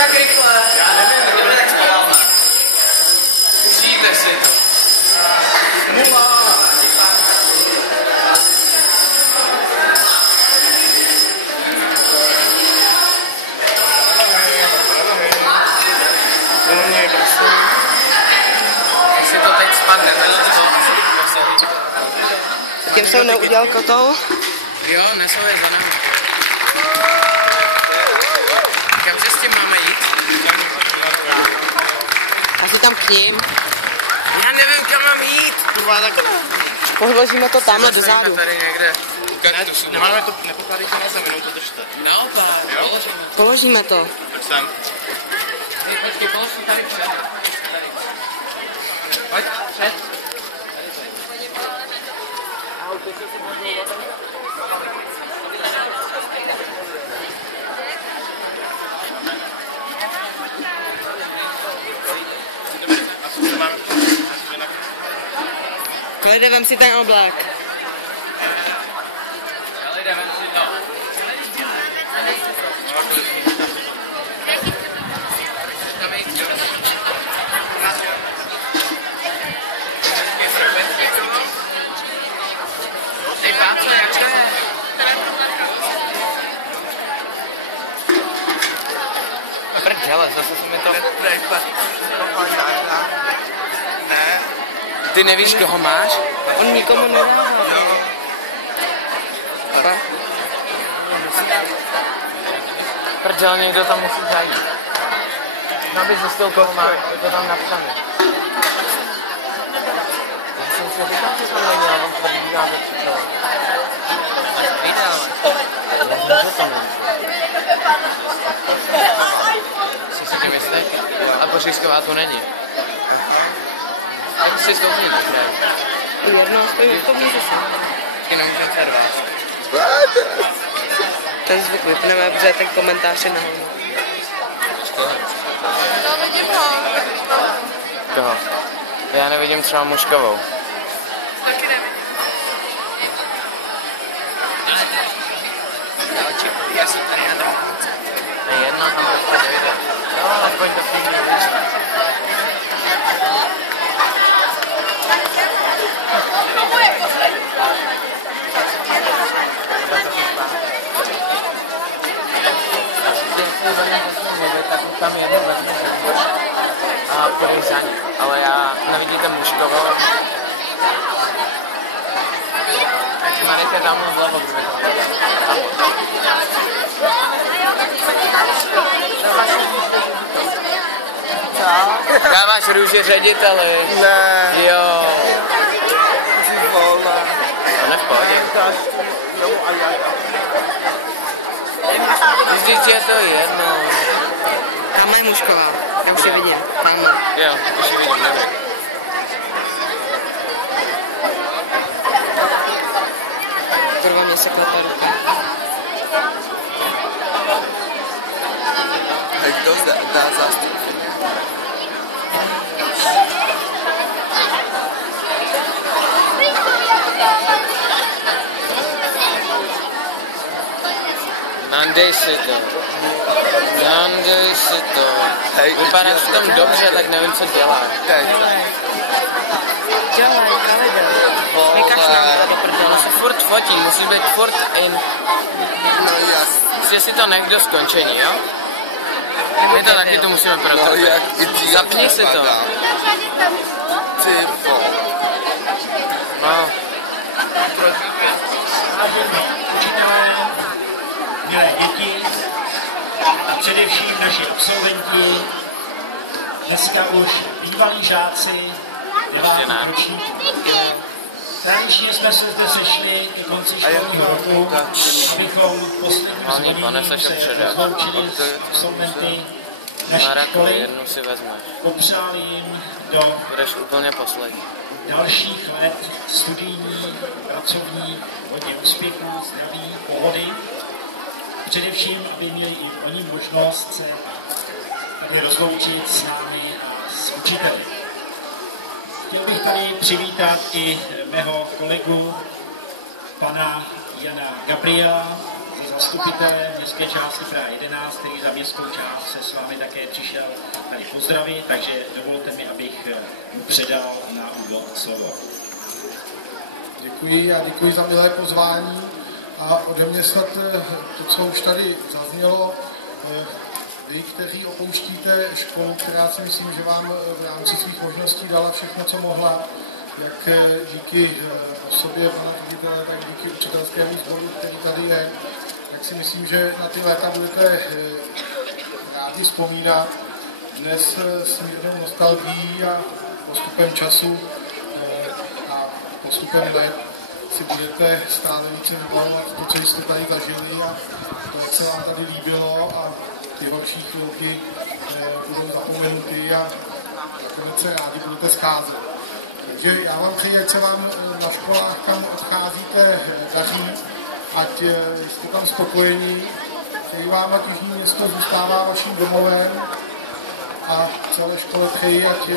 tak rychle. Já nevím, jak to tak zpomalme. Užijte si to. Nula. Jestli to teď spadne, tak to asi posadí. Tím jsem neudělal kotou. Jo, nesou je za námi. Kamže s tím máme jít? Asi tam k ním. Já nevím, kam mám jít. Kurva, tak Položíme to tamhle dozadu. Tady někde. nemáme to, nepokládejte na zem, jenom to držte. Naopak, Položíme to. Tak sem. Počkej, polož to tady před. Pojď, před. Klide, vem si ten oblek. Vem si to. Ej, Páco, jak to je? Prdele, zase se mi to... Ne. Ty nevíš, koho máš? On nikomu nedává. Prdele, někdo tam musí zajít. No, aby zjistil, koho má, je to tam napsané. Já jsem si říkal, že tam není, ale on tvrdí, že to tak vydal. Já jsem to tam. Jsi si tím jistý? A Boříšková to není. Jak si stoupni do kraje? Jedno, to může se. Ty nemůžeme se rvát. Ten zvuk vypneme, protože ten komentář je na hovno. No, vidím ho. Koho? Já nevidím třeba Muškovou. Taky nevidím. Já jsem tady na druhou. To je jedno, tam prostě dojde. No, aspoň to všichni nevíš. Tak tam jednu vezmu a půjdeš za ní. Ale já nevidíte Muškovou. Ať Marek tamhle vlevo, kdyby to nedělal. Dáváš růže řediteli? Ne. Jo. Jsi volná. To ne v pohodě. Vždyť je to jedno. Tam je Mušková. Já už ji vidím. Tamhle. Jo, už ji vidím, dobrý. Kurva, mě se klepe ruka. Tak kdo dá zástupky? Nandej si to. Nandej si to. Hej, vypadáš v tom dobře, tak nevím, co děláš. Dělej, kalide. Vykaž nám to do prdele. On se furt fotí, musí být furt in. No jas. Prostě si to nech do skončení, jo? My to taky tu musíme No proto. jak idiot. Zapni si to. Ty vole. No. Učitelé, milé děti a především naši absolventi, dneska už bývalí žáci 9. ročníku. Tradičně jsme se zde sešli ke konci školního roku, abychom posledním zvoněním se rozloučili s absolventy naší školy, jednu si vezmeš. popřáli jim do Budeš úplně poslední. dalších let studijní, pracovní, hodně úspěchů, zdraví, pohody. Především, aby měli i oni možnost se tady rozloučit s námi a s učiteli. Chtěl bych tady přivítat i mého kolegu, pana Jana Gabriela ze zastupitelem městské části Praha 11, který za městskou část se s vámi také přišel tady pozdravit, takže dovolte mi, abych mu předal na úvod slovo. Děkuji a děkuji za milé pozvání a ode mě snad to, co už tady zaznělo, vy, kteří opouštíte školu, která si myslím, že vám v rámci svých možností dala všechno, co mohla, jak díky osobě pana ředitele, tak díky učitelskému sboru, který tady je, tak si myslím, že na ty léta budete rádi vzpomínat. Dnes s mírnou nostalgií a postupem času a postupem let si budete stále více vybavovat to, co jste tady zažili a to, jak se vám tady líbilo a ty horší chvilky budou zapomenuty a nakonec se rádi budete scházet. Takže já vám přeji, ať se vám na školách, kam odcházíte, daří, ať jste tam spokojení, přeji vám, ať Jižní Město zůstává vaším domovem a celé škole přeji, ať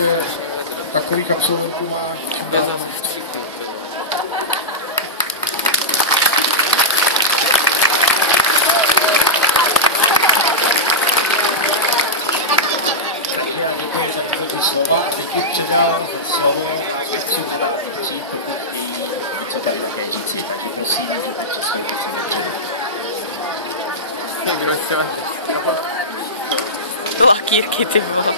takových absolventů má čím dál. Slova, teď bych předal slovo, co bude chtít, pokud chtějí něco tady také říci, takže prosím, můžete přistoupit se Lakírky, ty vole.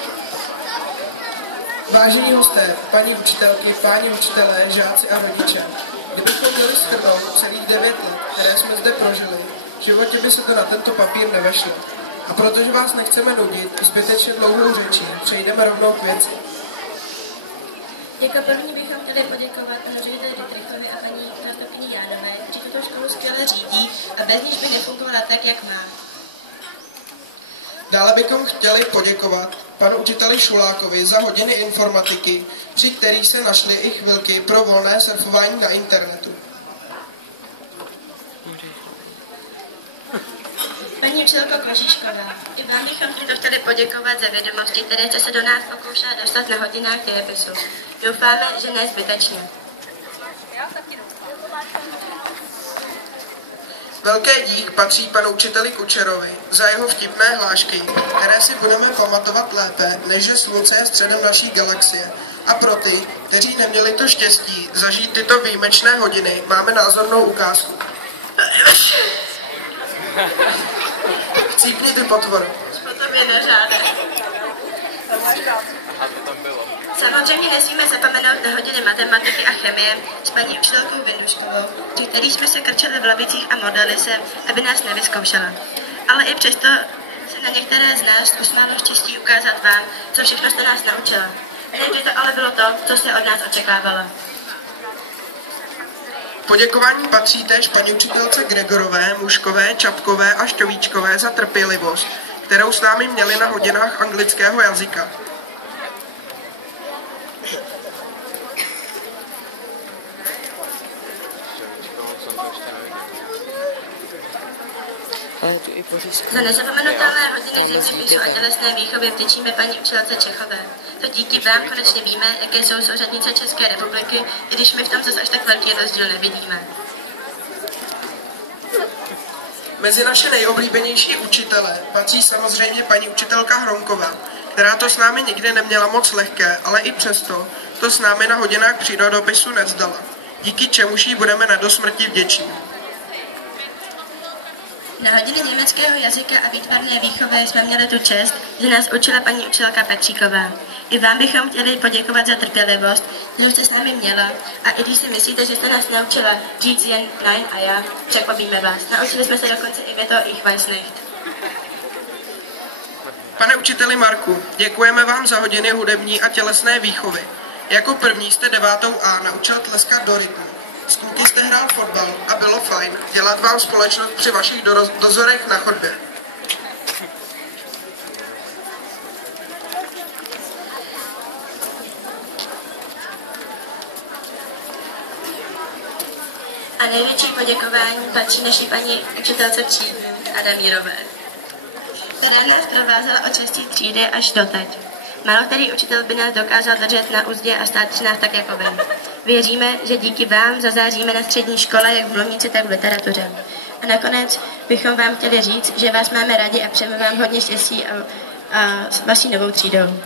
Vážení hosté, paní učitelky, páni učitelé, žáci a rodiče, kdybychom měli shrnout celých 9 let, které jsme zde prožili, v životě by se to na tento papír nevešlo. A protože vás nechceme nudit zbytečně dlouhou řečí, přejdeme rovnou k věci. Jako první bychom chtěli poděkovat panu řediteli Dietrichovi a paní zástupkyni Jánové, kteří tuto školu skvěle řídí a bez níž by nefungovala tak, jak má. Dále bychom chtěli poděkovat panu učiteli Šulákovi za hodiny informatiky, při kterých se našly i chvilky pro volné surfování na internetu. Paní učitelko Kožíšková, i vám bychom tímto chtěli poděkovat za vědomosti, které jste se do nás pokoušela dostat na hodinách dějepisu. Doufáme, že ne zbytečně. Velké dík patří panu učiteli Kučerovi za jeho vtipné hlášky, které si budeme pamatovat lépe, než že Slunce je středem naší galaxie. A pro ty, kteří neměli to štěstí zažít tyto výjimečné hodiny, máme názornou ukázku. Chcípni ty potvoru. Potom je neřádek. Samozřejmě nesmíme zapomenout na hodiny matematiky a chemie s paní učitelkou Vinduškovou, při kterých jsme se krčili v lavicích a modlili se, aby nás nevyzkoušela. Ale i přesto se na některé z nás usmálo štěstí ukázat vám, co všechno jste nás naučila. Nevždy to ale bylo to, co se od nás očekávalo. Poděkování patří též paní učitelce Gregorové, Muškové, Čapkové a Šťovíčkové za trpělivost, kterou s námi měli na hodinách anglického jazyka. Za nezapomenutelné hodiny zeměpisu a tělesné výchovy vděčíme paní učitelce Čechové. To díky vám konečně víme, jaké jsou souřadnice České republiky, i když my v tom zase až tak velký rozdíl nevidíme. Mezi naše nejoblíbenější učitele patří samozřejmě paní učitelka Hromková, která to s námi nikdy neměla moc lehké, ale i přesto to s námi na hodinách přírodopisu nevzdala, díky čemuž jí budeme na dosmrti vděční. Na hodiny německého jazyka a výtvarné výchovy jsme měli tu čest, že nás učila paní učitelka Petříková. I vám bychom chtěli poděkovat za trpělivost, kterou jste s námi měla, a i když si myslíte, že jste nás naučila říct jen nein a já, překvapíme vás. Naučili jsme se dokonce i věto ich weiß nicht. Pane učiteli Marku, děkujeme vám za hodiny hudební a tělesné výchovy. Jako první jste 9. A naučil tleskat do rytmu. S kluky jste hrál fotbal a bylo fajn dělat vám společnost při vašich dozorech na chodbě. A největší poděkování patří naší paní učitelce třídy Adamírové, která nás provázela od 6. třídy až doteď. Málo který učitel by nás dokázal držet na úzdě a stát při nás tak jako vy. Věříme, že díky vám zazáříme na střední škole jak v mluvnici, tak v literatuře. A nakonec bychom vám chtěli říct, že vás máme rádi a přejeme vám hodně štěstí a s vaší novou třídou.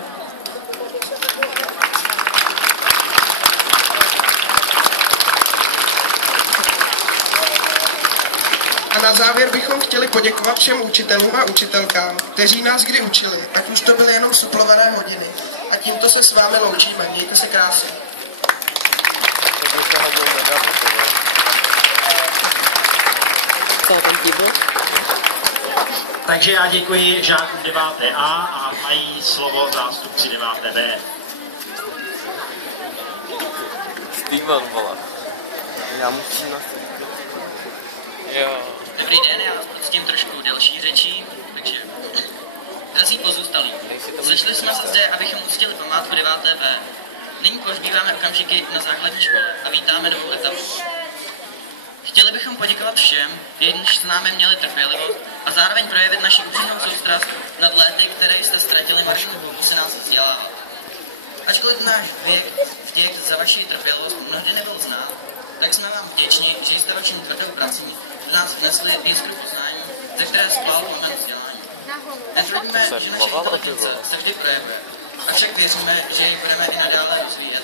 A na závěr bychom chtěli poděkovat všem učitelům a učitelkám, kteří nás kdy učili, ať už to byly jenom suplované hodiny. A tímto se s vámi loučíme. Mějte se krásně. Takže já děkuji žákům 9. A a mají slovo zástupci 9. B. Steven, vole. Já musím na... Jo. Dobrý den, já vás poctím trošku delší řečí, takže... Drazí pozůstalí, sešli jsme se zde, abychom uctili památku 9. B. Nyní pohřbíváme okamžiky na základní škole a vítáme novou etapu. Chtěli bychom poděkovat všem, jenž s námi měli trpělivost a zároveň projevit naši upřímnou soustrast nad léty, které jste ztratili marnou se nás vzdělávat. Ačkoliv náš vděk za vaši trpělivost mnohdy nebyl znát, tak jsme vám vděční, že jste vaším tvrdou prací do nás vnesli jiskru poznání, ze které spál plamen vzdělání. Netvrdíme, že naše inteligence se vždy projevuje, avšak věříme, že ji budeme i nadále rozvíjet.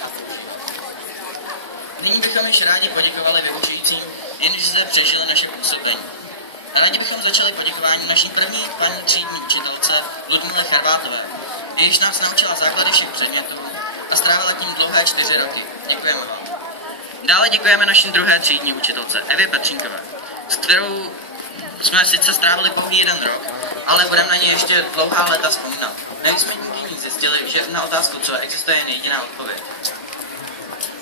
Nyní bychom již rádi poděkovali vyučujícím, jenž zde přežili naše působení. Rádi bychom začali poděkování naší první paní třídní učitelce Ludmile Charvátové, jejíž nás naučila základy všech předmětů a strávila tím dlouhé 4 roky. Děkujeme vám. Dále děkujeme naší druhé třídní učitelce Evě Petřínkové, s kterou jsme sice strávili pouhý 1 rok, ale budeme na ně ještě dlouhá léta vzpomínat. Než jsme díky ní zjistili, že na otázku co existuje jen jediná odpověď.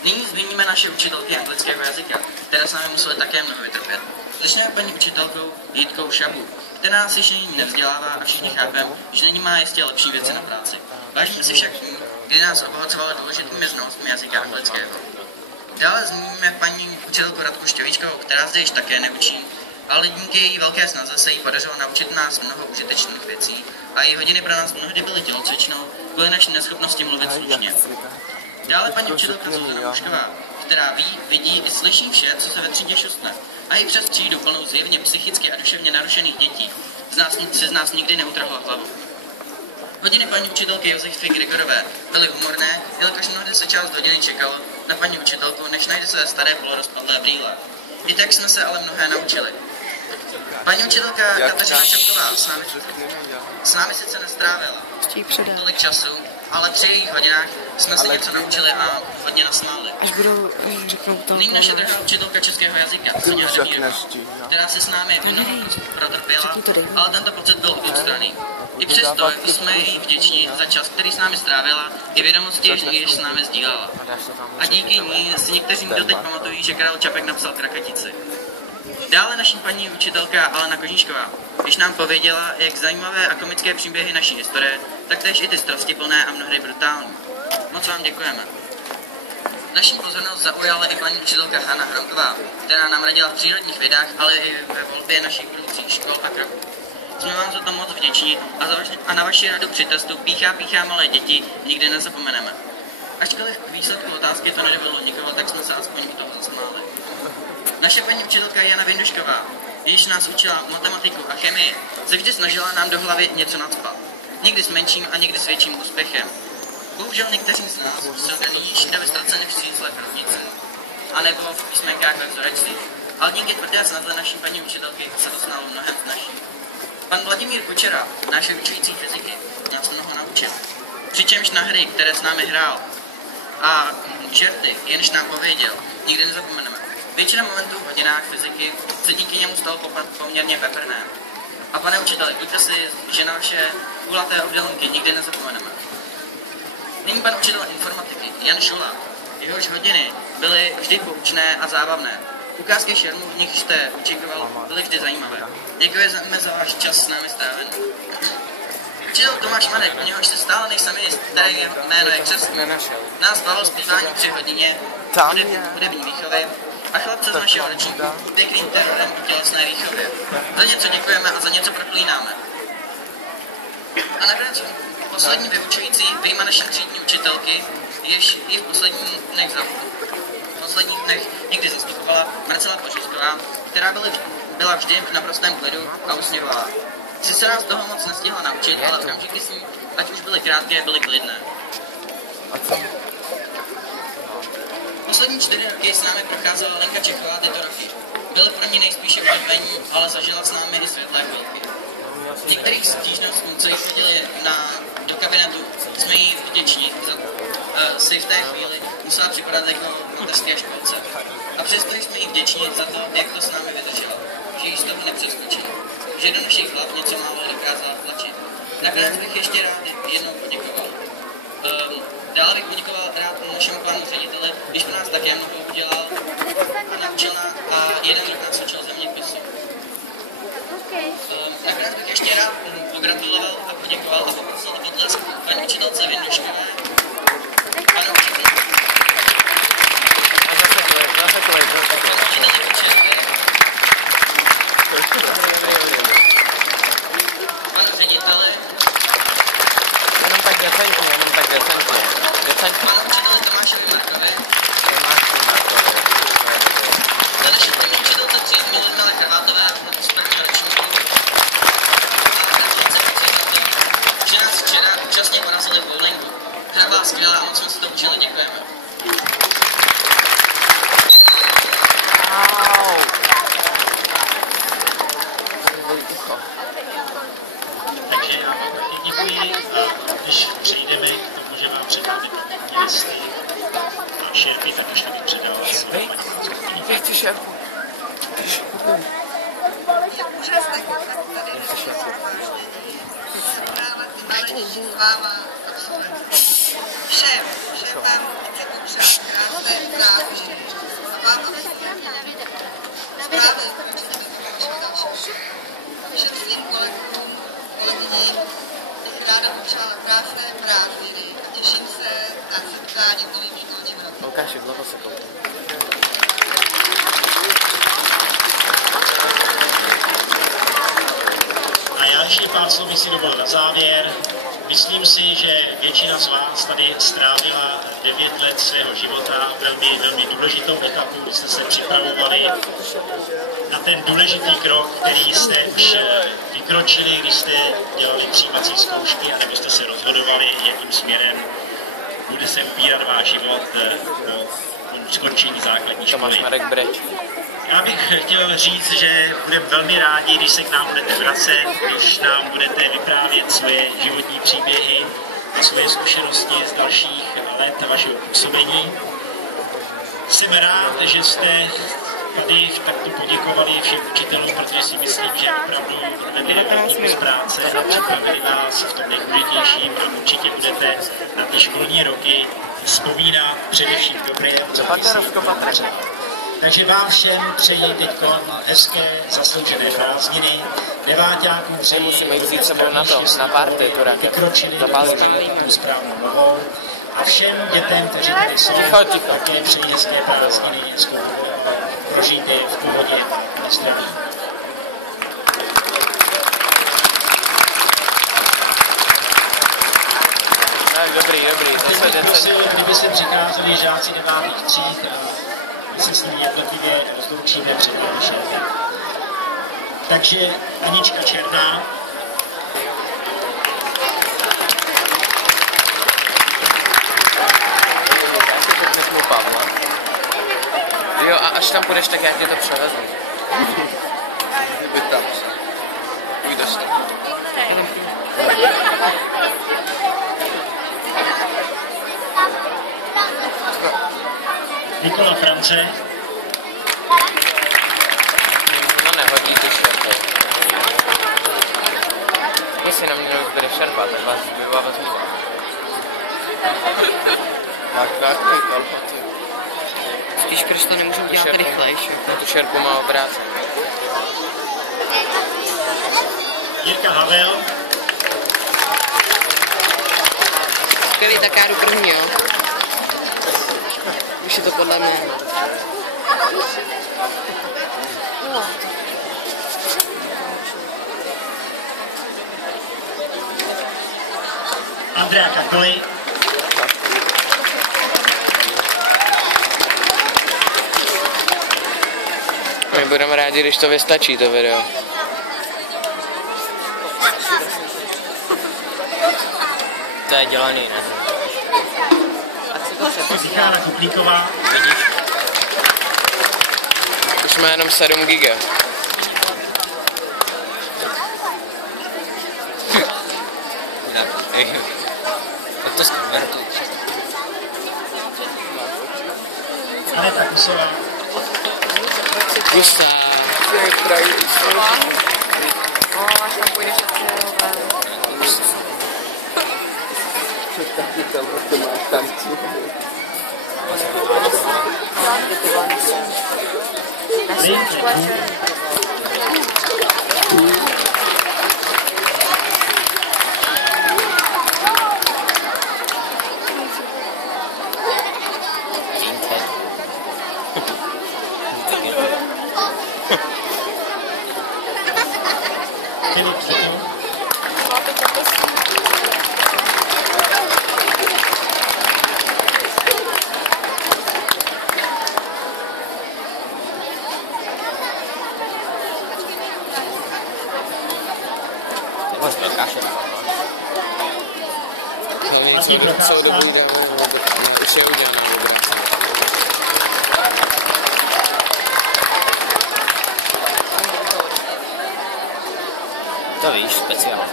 Nyní zmíníme naše učitelky anglického jazyka, které s námi musely také mnoho vytrpět. Začneme paní učitelkou Jitkou Šabu, která nás ještě nevzdělává a všichni chápeme, že nyní má jistě lepší věci na práci. Vážíme si však ní, kdy nás obohacovala důležitými znalostmi jazyka anglického. Dále zmíníme paní učitelku Radku Šťovíčkovou, která zde již také neučí, ale díky její velké snaze se jí podařilo naučit nás mnoho užitečných věcí a její hodiny pro nás mnohdy byly tělocvičnou kvůli naší neschopnosti mluvit slušně. Dále paní učitelka Zuzana Mušková, která ví, vidí i slyší vše, co se ve třídě šustne. A i přes třídu plnou zjevně psychicky a duševně narušených dětí z nás nikdy neutrhla hlavu. Hodiny paní učitelky Josefy Gregorové byly humorné, jelikož mnohdy se část hodiny čekalo na paní učitelku, než najde své staré polorozpadlé brýle. I tak jsme se ale mnohé naučili. Paní učitelka Kateřina Šepková s námi sice nestrávila tolik času, ale při jejich hodinách jsme se něco naučili a hodně nasmáli. Nyní naše druhá učitelka českého jazyka, Soňa Ademírová, která se s námi mnoho protrpěla, ale tento pocit byl oboustranný. I přesto jsme jí vděční za čas, který s námi strávila, i vědomosti, jež s námi sdílela. A díky ní si někteří doteď pamatují, že Karel Čapek napsal Krakatici. Dále naší paní učitelka Alena Kožíšková, když nám pověděla, jak zajímavé a komické příběhy naší historie, taktéž i ty strastiplné a mnohdy brutální. Moc vám děkujeme. Naší pozornost zaujala i paní učitelka Hana Hronková, která nám radila v přírodních vědách, ale i ve volbě našich budoucích škol a kroků. Jsme vám za to moc vděční a na vaši radu při testu píchá malé děti nikdy nezapomeneme. Ačkoliv k výsledku otázky to nedovolilo nikoho, tak jsme se aspoň u toho zasmáli. Naše paní učitelka Jana Vindušková, jejíž nás učila matematiku a chemii, se vždy snažila nám do hlavy něco nacpat. Někdy s menším a někdy s větším úspěchem. Bohužel někteří z nás jsou daní již ve ztracených čísle v rovnici, anebo v písmenkách ve vzorečcích, ale díky tvrdé snaze naší paní učitelky se to stalo mnohem snažší. Pan Vladimír Kučera, náš vyučující fyziky, nás mnoho naučil. Přičemž na hry, které s námi hrál, a čerty, jenž nám pověděl, nikdy nezapomeneme. Většina momentů v hodinách fyziky se díky němu stalo poměrně peprné. A pane učiteli, buďte si, že na vaše kulaté obdělníky nikdy nezapomeneme. Nyní pan učitel informatiky Jan Šula, jehož hodiny byly vždy poučné a zábavné. Ukázky šermů, v nich jste učikoval, byly vždy zajímavé. Děkujeme za váš čas s námi strávený. Učitel Tomáš Marek, u něhož se stále nejsem jist, které jeho jméno je křestní, nás bavil zpívání při hodině hudební výchovy a chlapce z našeho ročníku pěkným terorem o tělesné výchově. Za něco děkujeme a za něco proklínáme. A nakonec poslední vyučující vyjma naší třídní učitelky, jež ji v posledních dnech někdy zastupovala Marcela Kožíšková, která byla vždy v naprostém klidu a usměvala. Sice nás toho moc nestihla naučit, ale okamžiky s ní, ať už byly krátké, byly klidné. Poslední 4 roky s námi procházela Lenka Čechová tyto roky. Byly pro ní nejspíše uvědomení, ale zažila s námi i světlé chvilky. Některých stížností, co jí chodili do kabinetu, jsme jí vděční. Si v té chvíli musela připadat jako mateřské školce. A přesto jsme jí vděční za to, jak to s námi vydržela. Že jí z toho nepřeskočí. Že do našich hlav něco málo dokázala tlačit. Nakonec bych ještě rád jednou poděkoval. Dále bych poděkoval rád našemu panu řediteli, když pro nás také mnoho udělal a naučil nás a jeden rok nás učil zeměpisu. Nakonec bych ještě rád pogratuloval a poděkoval a poprosil o potlesk paní učitelce Vinduškové, panu učiteli panu řediteli, Jenom tak decentně. panu učiteli Tomášovi Markovi, za naší první učitelce třídy Ludmile Chrvátové z prvního ročníku, že nás včera účastně porazili v bowlingu. Hra byla skvělá a moc jsme si to užili, děkujeme. Takže já vám taky děkuji a když přejdeme k tomu, že vám předáme první listy a šerpy, tak už bych předal slovo paní Chci šerpu. Je úžasné koukat tady do shromáždění, setkávat ty maličky s váma absolventy. Všem vám chci popřát krásné prázdniny a vám správně ukončení vyučení. Všem svým kolegům, kolegyním bych ráda popřála krásné prázdniny a těším se na setkání v novým školním roce. Lukáši, dlouho se koupil. A já ještě pár slov bych si dovolil na závěr. Myslím si, že většina z vás tady strávila 9 let svého života velmi, velmi důležitou etapu, kdy jste se připravovali na ten důležitý krok, který jste už vykročili, když jste dělali přijímací zkoušky, anebo jste se rozhodovali, jakým směrem bude se ubírat váš život po skončení základní školy. Já bych chtěl říct, že budeme velmi rádi, když se k nám budete vracet, když nám budete vyprávět svoje životní příběhy a svoje zkušenosti z dalších let vašeho působení. Jsem rád, že jste tady takto poděkovali všem učitelům, protože si myslím, že opravdu vedli velký kus práce a připravili vás v tom nejdůležitějším a určitě budete na ty školní roky vzpomínat především dobré. Takže vám všem přeji teď hezké zasloužené prázdniny. Neváťákům přeji, musíme jít vzít sebou na party, vykročili tu správnou nohou. A všem dětem, kteří tady jsou, také přeji hezké prázdniny, hezkou prožijte v pohodě a zdraví. Dobrý. Kdyby se přicházeli žáci 9. tříd, se s nimi jednotlivě rozloučíme před šéfem. Takže Anička Černá. Jo, a až tam půjdeš, tak já tě to převezu. Buď tam. Půjdeš tam. Nikola France. No nehodí ty šerpy. Jestli na mě bude šerpa, tak vás zbyvá vezmu. Má krátký kalhoty. Spíš proč to nemůžu dělat rychlejš. Tu šerpu má obrácenou. Jirka Havel. Skvělý, tak já jdu první, jo. Už je to podle mě. Andrea Kakoli. My budeme rádi, když to vystačí, to video. To je dělaný, ne? Zichára Kuplíková. Vidíš? Už má jenom 7 giga. Tak to zkonvertuj. Aneta Kusová. Gusta. Až tam půjdeš Taky tam prostě máš tanci. Celou dobu jde už je udělaná obraz. To víš, speciál.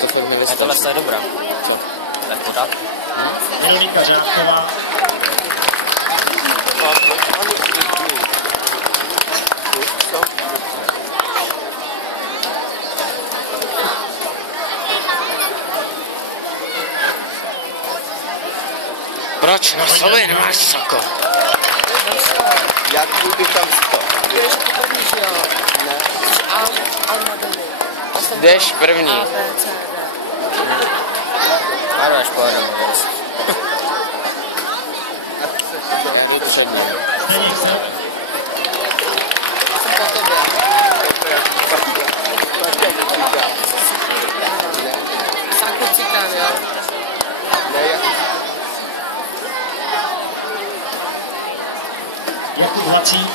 To formy A tohle je dobrá. Co? Tak pořád? Veronika Řádková. Proč na sobě nemáš sako? Jak bych tam stál? Ne. Jdeš první. Ano, až pojedeme věc. Já jdu přední. Jsem po tobě. Sáku citám, jo? Jakub Hlací.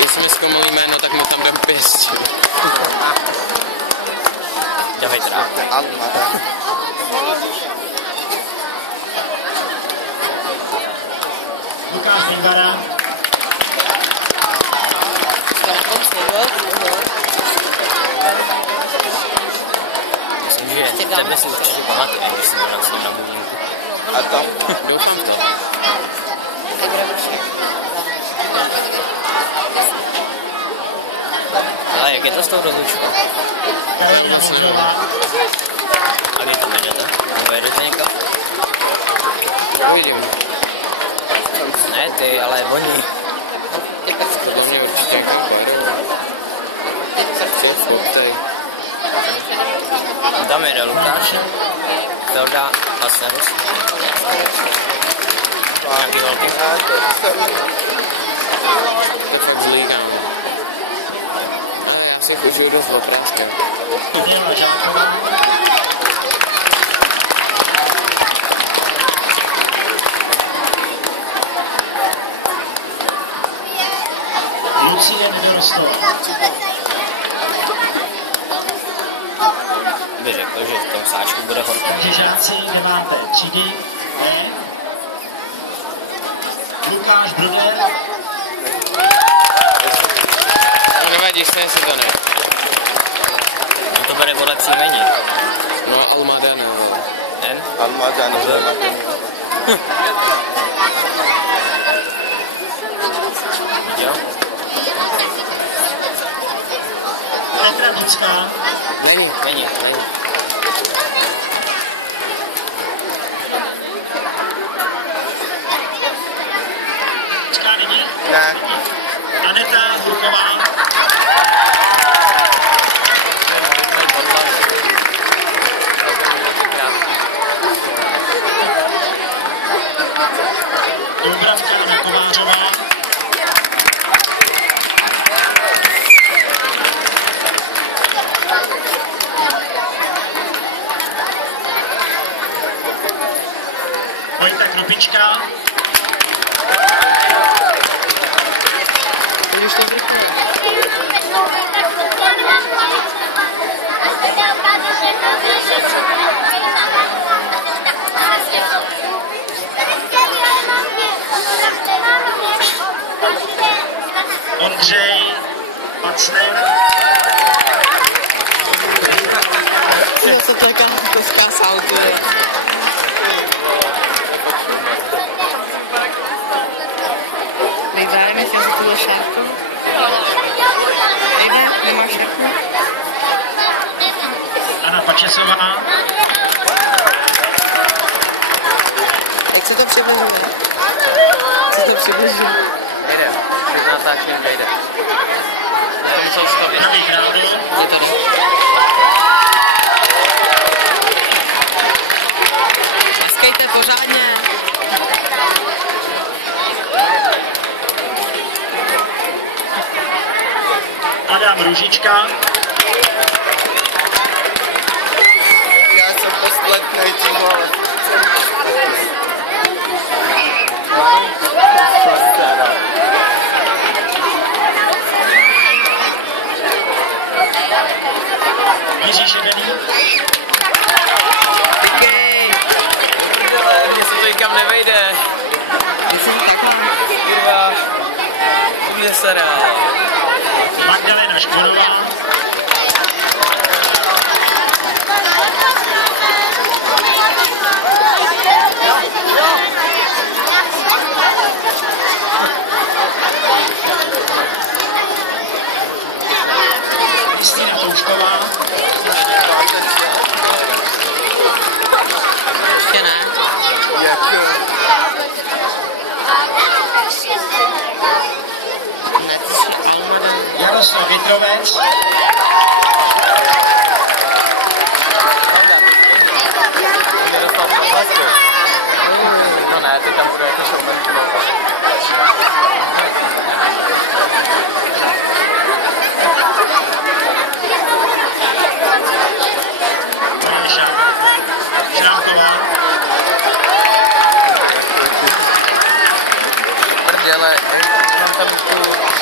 Jestli mi zkomolí jméno, tak mu tam dám pěst. Dělej teda. Lukáš Vingara. Myslím, že tebe si určitě pamatuje, když jsem měl na bubínku. A to? Doufám to. Ale jak je to s tou rozlučkou? Karolina Modřová. A vy tam jdete? Nebo jedete někam? Uvidím. Ne ty, ale oni. Podle mě určitě někam pojedou. Tam jede Lukáš, Felda a Sens. Nějaký velký. To je fakt zlý, kámo. Ale já si užiju dost oprázka. Děla Žáková. Lucie Nedorostová. By řekl, že v tom sáčku bude horko. Takže žáci 9. třídy E. Lukáš Brodler. No nevadí, stane se to ne. No to bude podle příjmení. No Almadane, vole. N? Almadane, Jo? Petra Ducká. Není. Ducká není? Ne. Aneta Hurková. Dubravka Kovářová. Vojta Kropička. co to je koská salto. Nejdále mi chtěl za tuhle šárku. Nejde, nemáš šárku? Anna Pačesová. Jak se to přibližuje? Co to přibližuje? Nejde, když natáčím, nejde. Pravý krádu. Je to jde. Deskejte pořádně. Adam Růžička. Já jsem poslednej, ty vole. Jiří Šedelý. Pěkný. Mně se to nikam nevejde. Myslím takhle. Kurva. Mě se dá. Magdalena Školová. Kristýna Toušková. Ještě ne. Ne, ty jsi Almada. Jaroslav Větrovec. No ne, ty tam bude jako showman. Šrámková. Prdele, mám tam tu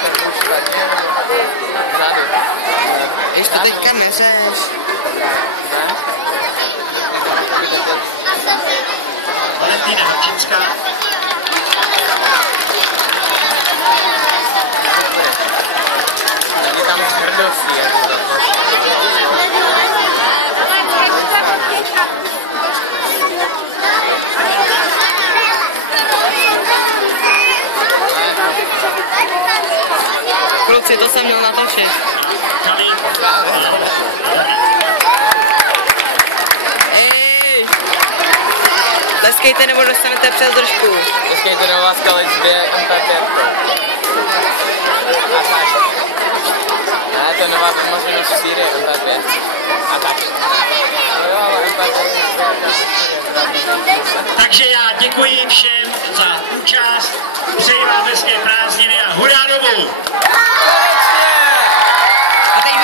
šernou špatně, zádu. Když to teďka neřeš. Valentína Hopčinská. Tady tam z hrdosti je to za to. Kluci, to jsem měl natočit. Ej! Tleskejte nebo dostanete přes držku. Deskejte do vás College 2 MP5. A tak. Ne, to je nová vymoženost v Sýrii MP5. A tak. No jo, ale MP5 Takže já děkuji všem za účast, přeji vám hezké prázdniny a hurá domů! A teď